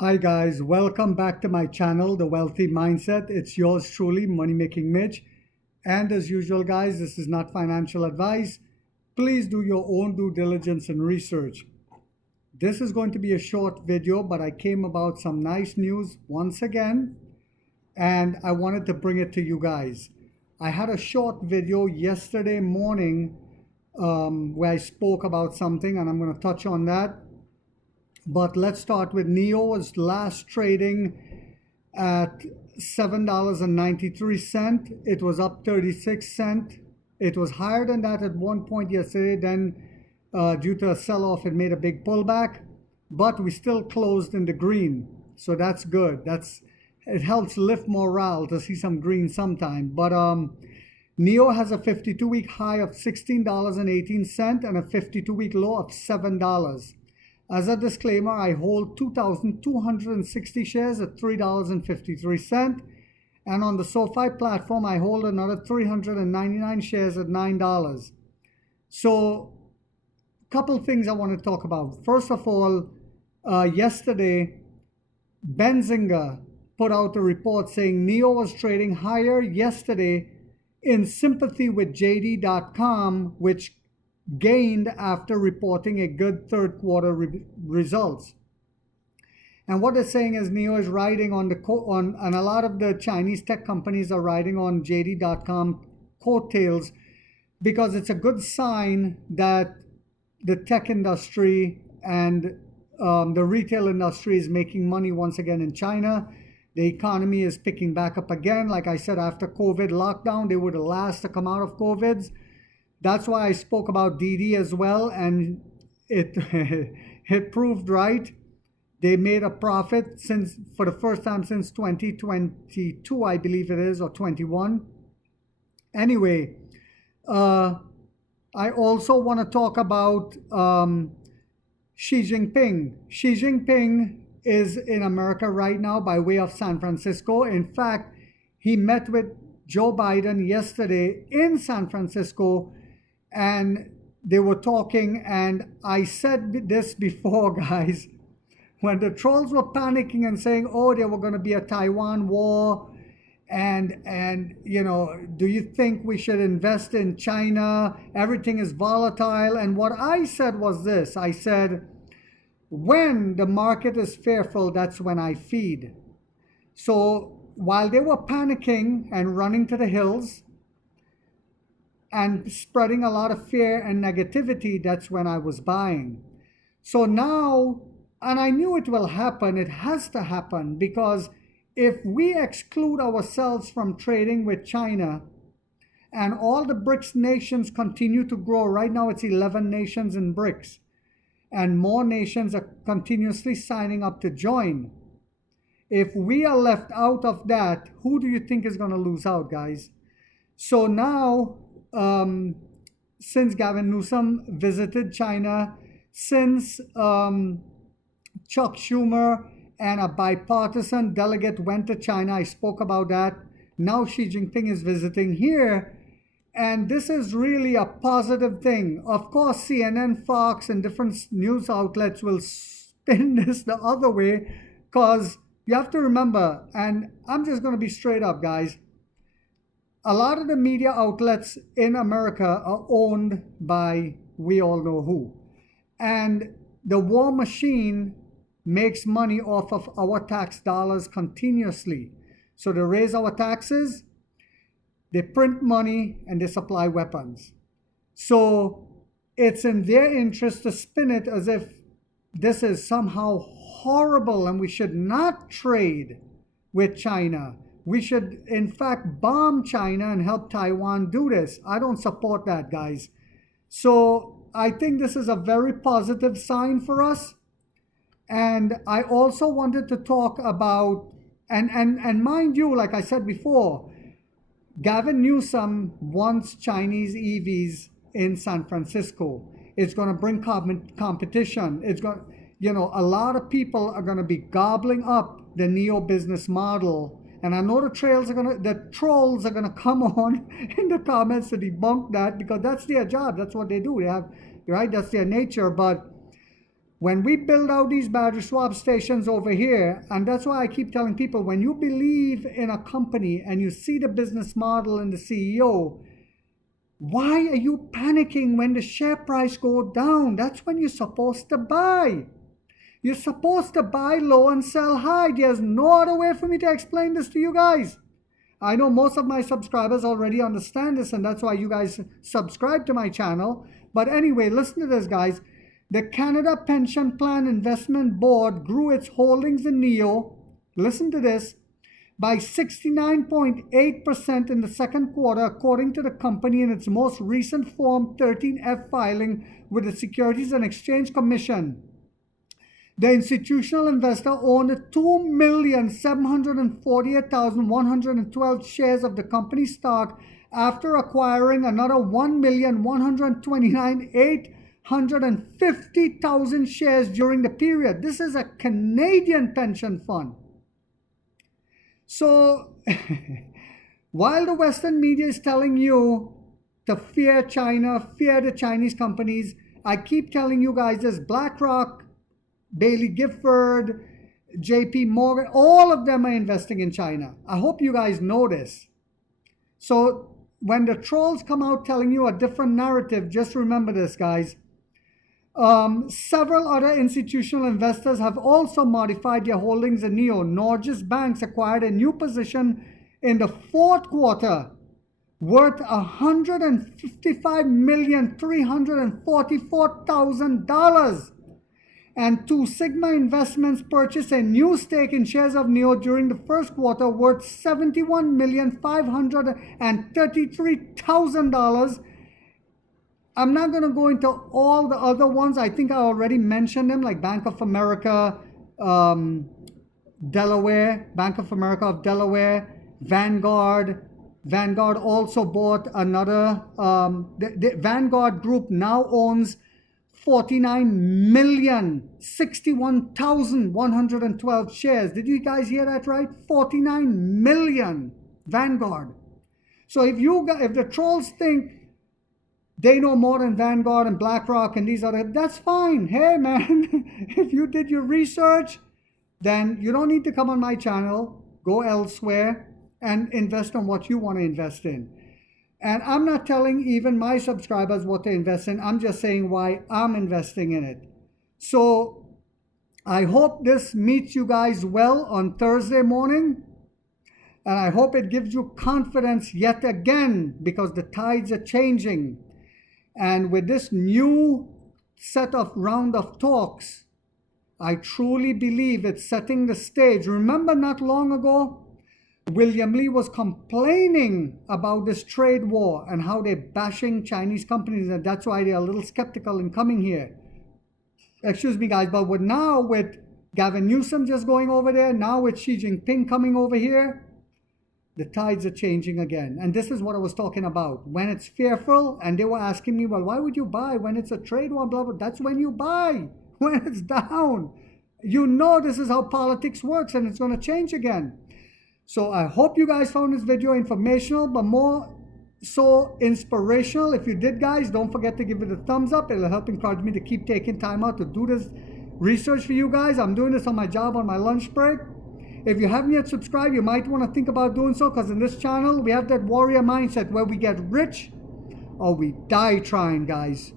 Hi guys, welcome back to my channel, The Wealthy Mindset. It's yours truly, Money Making Mitch. And as usual, guys, this is not financial advice. Please do your own due diligence and research. This is going to be a short video, but I came about some nice news once again, and I wanted to bring it to you guys. I had a short video yesterday morning where I spoke about something, and I'm going to touch on that. But let's start with NIO was last trading at $7.93. It was up 36 cents. It was higher than that at one point yesterday. Then due to a sell-off, it made a big pullback. But we still closed in the green. So that's good. It helps lift morale to see some green sometime. But NIO has a 52-week high of $16.18 and a 52-week low of $7. As a disclaimer, I hold 2,260 shares at $3.53. And on the SoFi platform, I hold another 399 shares at $9. So, a couple things I want to talk about. First of all, yesterday, Benzinga put out a report saying NIO was trading higher yesterday in sympathy with JD.com, which gained after reporting a good third quarter results. And what they're saying is NIO is riding on and a lot of the Chinese tech companies are riding on JD.com coattails because it's a good sign that the tech industry and the retail industry is making money once again in China. The economy is picking back up again. Like I said, after COVID lockdown, they were the last to come out of COVID. That's why I spoke about DD as well, and it it proved right. They made a profit for the first time since 2022, I believe it is, or 21. Anyway, I also want to talk about Xi Jinping. Xi Jinping is in America right now by way of San Francisco. In fact, he met with Joe Biden yesterday in San Francisco, and they were talking, and I said this before, guys, when the trolls were panicking and saying, oh, there were going to be a Taiwan war, and do you think we should invest in China? Everything is volatile. And what I said was this. I said, when the market is fearful, that's when I feed. So while they were panicking and running to the hills, and spreading a lot of fear and negativity, that's when I was buying. So now, and I knew it will happen, it has to happen, because if we exclude ourselves from trading with China and all the BRICS nations continue to grow, right now it's 11 nations in BRICS, and more nations are continuously signing up to join. If we are left out of that, who do you think is going to lose out, guys? So now, since Gavin Newsom visited China, since Chuck Schumer and a bipartisan delegate went to China, I spoke about that. Now Xi Jinping is visiting here, and this is really a positive thing. Of course, CNN, Fox, and different news outlets will spin this the other way, because you have to remember, and I'm just going to be straight up, guys, a lot of the media outlets in America are owned by we all know who. And the war machine makes money off of our tax dollars continuously. So they raise our taxes, they print money, and they supply weapons. So it's in their interest to spin it as if this is somehow horrible and we should not trade with China. We should, in fact, bomb China and help Taiwan do this. I don't support that, guys. So I think this is a very positive sign for us. And I also wanted to talk about, and mind you, like I said before, Gavin Newsom wants Chinese EVs in San Francisco. It's going to bring competition. It's going, a lot of people are going to be gobbling up the NIO business model. And I know the trolls are gonna come on in the comments to debunk that, because that's their job. That's what they do. They have, right? That's their nature. But When we build out these battery swap stations over here, and that's why I keep telling people, when you believe in a company and you see the business model and the CEO, why are you panicking when the share price goes down? That's when you're supposed to buy. You're supposed to buy low and sell high. There's no other way for me to explain this to you guys. I know most of my subscribers already understand this, and that's why you guys subscribe to my channel. But anyway, listen to this, guys. The Canada Pension Plan Investment Board grew its holdings in NEO, listen to this, by 69.8% in the second quarter, according to the company in its most recent Form 13F filing with the Securities and Exchange Commission. The institutional investor owned 2,748,112 shares of the company's stock after acquiring another 1,129,850,000 shares during the period. This is a Canadian pension fund. So, while the Western media is telling you to fear China, fear the Chinese companies, I keep telling you guys this: BlackRock, Bailey Gifford, JP Morgan, all of them are investing in China. I hope you guys know this. So when the trolls come out telling you a different narrative, just remember this, guys. Several other institutional investors have also modified their holdings in NEO. Norges Banks acquired a new position in the fourth quarter worth $155,344,000. And Two Sigma Investments purchased a new stake in shares of NEO during the first quarter worth $71,533,000. I'm not going to go into all the other ones. I think I already mentioned them, like Bank of America, Delaware, Bank of America of Delaware, Vanguard. Vanguard also bought another. The Vanguard Group now owns 49,061,112 shares. Did you guys hear that right? 49 million Vanguard. So if the trolls think they know more than Vanguard and BlackRock and these other, that's fine. Hey man, if you did your research, then you don't need to come on my channel. Go elsewhere and invest on what you want to invest in. And I'm not telling even my subscribers what to invest in. I'm just saying why I'm investing in it. So I hope this meets you guys well on Thursday morning. And I hope it gives you confidence yet again, because the tides are changing. And with this new set of round of talks, I truly believe it's setting the stage. Remember not long ago, William Lee was complaining about this trade war and how they're bashing Chinese companies, and that's why they're a little skeptical in coming here. Excuse me, guys, but now with Gavin Newsom just going over there, now with Xi Jinping coming over here, the tides are changing again. And this is what I was talking about. When it's fearful, and they were asking me, well, why would you buy when it's a trade war, blah, blah. That's when you buy. When it's down. You know this is how politics works, and it's going to change again. So I hope you guys found this video informational, but more so inspirational. If you did, guys, don't forget to give it a thumbs up. It'll help encourage me to keep taking time out to do this research for you guys. I'm doing this on my job on my lunch break. If you haven't yet subscribed, you might want to think about doing so, because in this channel, we have that warrior mindset where we get rich or we die trying, guys.